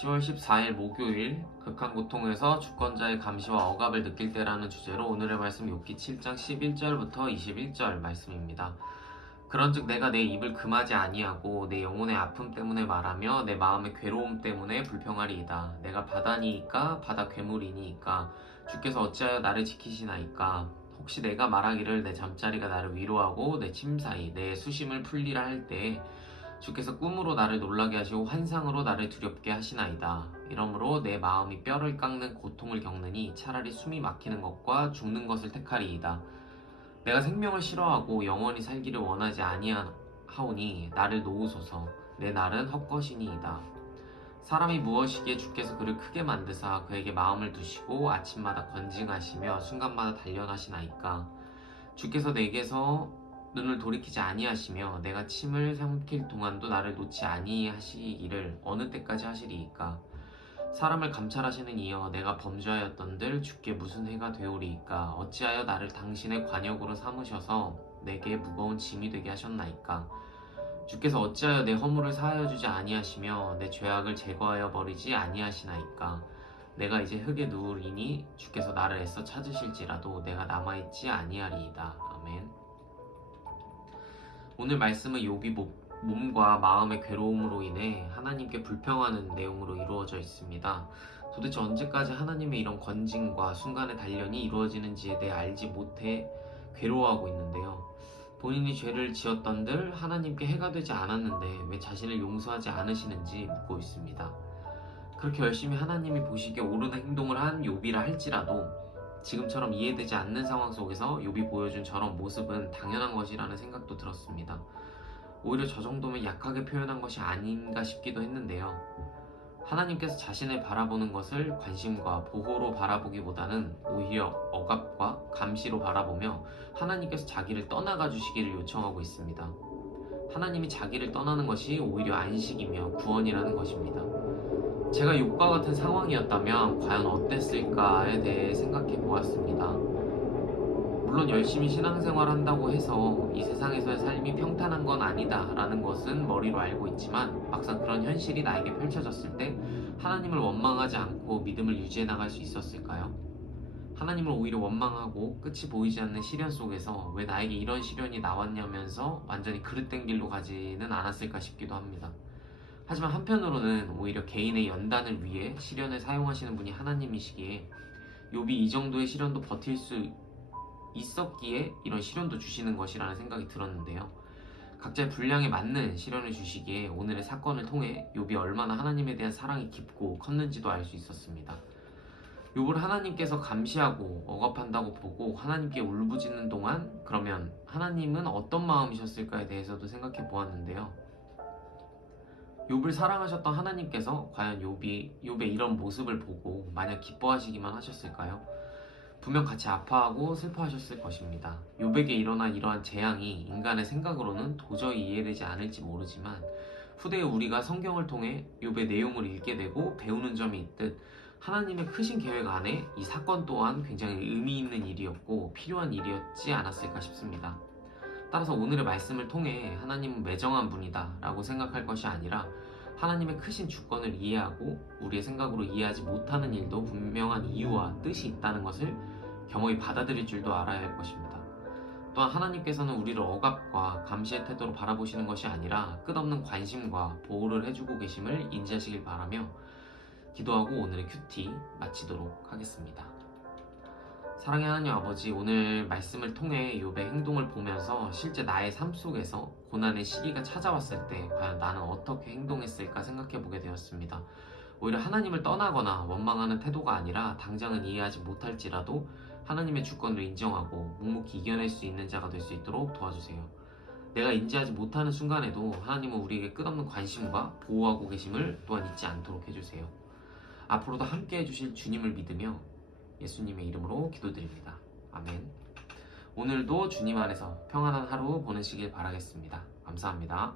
10월 14일 목요일 극한 고통에서 주권자의 감시와 억압을 느낄 때라는 주제로 오늘의 말씀 욥기 7장 11절부터 21절 말씀입니다. 그런즉 내가 내 입을 금하지 아니하고 내 영혼의 아픔 때문에 말하며 내 마음의 괴로움 때문에 불평하리이다. 내가 바다니이까 바다 괴물이니이까 주께서 어찌하여 나를 지키시나이까. 혹시 내가 말하기를 내 잠자리가 나를 위로하고 내 침사이 내 수심을 풀리라 할 때에 주께서 꿈으로 나를 놀라게 하시고 환상으로 나를 두렵게 하시나이다. 이러므로 내 마음이 뼈를 깎는 고통을 겪느니 차라리 숨이 막히는 것과 죽는 것을 택하리이다. 내가 생명을 싫어하고 영원히 살기를 원하지 아니하오니 나를 놓으소서. 내 날은 헛것이니이다. 사람이 무엇이기에 주께서 그를 크게 만드사 그에게 마음을 두시고 아침마다 건징하시며 순간마다 단련하시나이까. 주께서 내게서 눈을 돌이키지 아니하시며 내가 침을 삼킬 동안도 나를 놓지 아니하시기를 어느 때까지 하시리이까. 사람을 감찰하시는 이여 내가 범죄하였던들 주께 무슨 해가 되오리이까. 어찌하여 나를 당신의 관역으로 삼으셔서 내게 무거운 짐이 되게 하셨나이까. 주께서 어찌하여 내 허물을 사하여 주지 아니하시며 내 죄악을 제거하여 버리지 아니하시나이까. 내가 이제 흙에 누우리니 주께서 나를 애써 찾으실지라도 내가 남아있지 아니하리이다. 아멘. 오늘 말씀은 욥이 몸과 마음의 괴로움으로 인해 하나님께 불평하는 내용으로 이루어져 있습니다. 도대체 언제까지 하나님의 이런 건징과 순간의 단련이 이루어지는지에 대해 알지 못해 괴로워하고 있는데요. 본인이 죄를 지었던들 하나님께 해가 되지 않았는데 왜 자신을 용서하지 않으시는지 묻고 있습니다. 그렇게 열심히 하나님이 보시기에 옳은 행동을 한 욥이라 할지라도 지금처럼 이해되지 않는 상황 속에서 욥이 보여준 저런 모습은 당연한 것이라는 생각도 들었습니다. 오히려 저 정도면 약하게 표현한 것이 아닌가 싶기도 했는데요. 하나님께서 자신을 바라보는 것을 관심과 보호로 바라보기보다는 오히려 억압과 감시로 바라보며 하나님께서 자기를 떠나가 주시기를 요청하고 있습니다. 하나님이 자기를 떠나는 것이 오히려 안식이며 구원이라는 것입니다. 제가 욥과 같은 상황이었다면 과연 어땠을까에 대해 생각해 보았습니다. 물론 열심히 신앙생활 한다고 해서 이 세상에서의 삶이 평탄한 건 아니다 라는 것은 머리로 알고 있지만 막상 그런 현실이 나에게 펼쳐졌을 때 하나님을 원망하지 않고 믿음을 유지해 나갈 수 있었을까요? 하나님을 오히려 원망하고 끝이 보이지 않는 시련 속에서 왜 나에게 이런 시련이 나왔냐면서 완전히 그릇된 길로 가지는 않았을까 싶기도 합니다. 하지만 한편으로는 오히려 개인의 연단을 위해 시련을 사용하시는 분이 하나님이시기에 욥이 이 정도의 시련도 버틸 수 있었기에 이런 시련도 주시는 것이라는 생각이 들었는데요. 각자의 분량에 맞는 시련을 주시기에 오늘의 사건을 통해 욥이 얼마나 하나님에 대한 사랑이 깊고 컸는지도 알 수 있었습니다. 욥을 하나님께서 감시하고 억압한다고 보고 하나님께 울부짖는 동안 그러면 하나님은 어떤 마음이셨을까에 대해서도 생각해 보았는데요. 욥을 사랑하셨던 하나님께서 과연 욥의 이런 모습을 보고 마냥 기뻐하시기만 하셨을까요? 분명 같이 아파하고 슬퍼하셨을 것입니다. 욥에게 일어난 이러한 재앙이 인간의 생각으로는 도저히 이해되지 않을지 모르지만 후대에 우리가 성경을 통해 욥의 내용을 읽게 되고 배우는 점이 있듯 하나님의 크신 계획 안에 이 사건 또한 굉장히 의미 있는 일이었고 필요한 일이었지 않았을까 싶습니다. 따라서 오늘의 말씀을 통해 하나님은 매정한 분이다 라고 생각할 것이 아니라 하나님의 크신 주권을 이해하고 우리의 생각으로 이해하지 못하는 일도 분명한 이유와 뜻이 있다는 것을 겸허히 받아들일 줄도 알아야 할 것입니다. 또한 하나님께서는 우리를 억압과 감시의 태도로 바라보시는 것이 아니라 끝없는 관심과 보호를 해주고 계심을 인지하시길 바라며 기도하고 오늘의 큐티 마치도록 하겠습니다. 사랑의 하나님 아버지, 오늘 말씀을 통해 욥의 행동을 보면서 실제 나의 삶 속에서 고난의 시기가 찾아왔을 때 과연 나는 어떻게 행동했을까 생각해 보게 되었습니다. 오히려 하나님을 떠나거나 원망하는 태도가 아니라 당장은 이해하지 못할지라도 하나님의 주권을 인정하고 묵묵히 이겨낼 수 있는 자가 될 수 있도록 도와주세요. 내가 인지하지 못하는 순간에도 하나님은 우리에게 끝없는 관심과 보호하고 계심을 또한 잊지 않도록 해주세요. 앞으로도 함께 해주실 주님을 믿으며 예수님의 이름으로 기도드립니다. 아멘. 오늘도 주님 안에서 평안한 하루 보내시길 바라겠습니다. 감사합니다.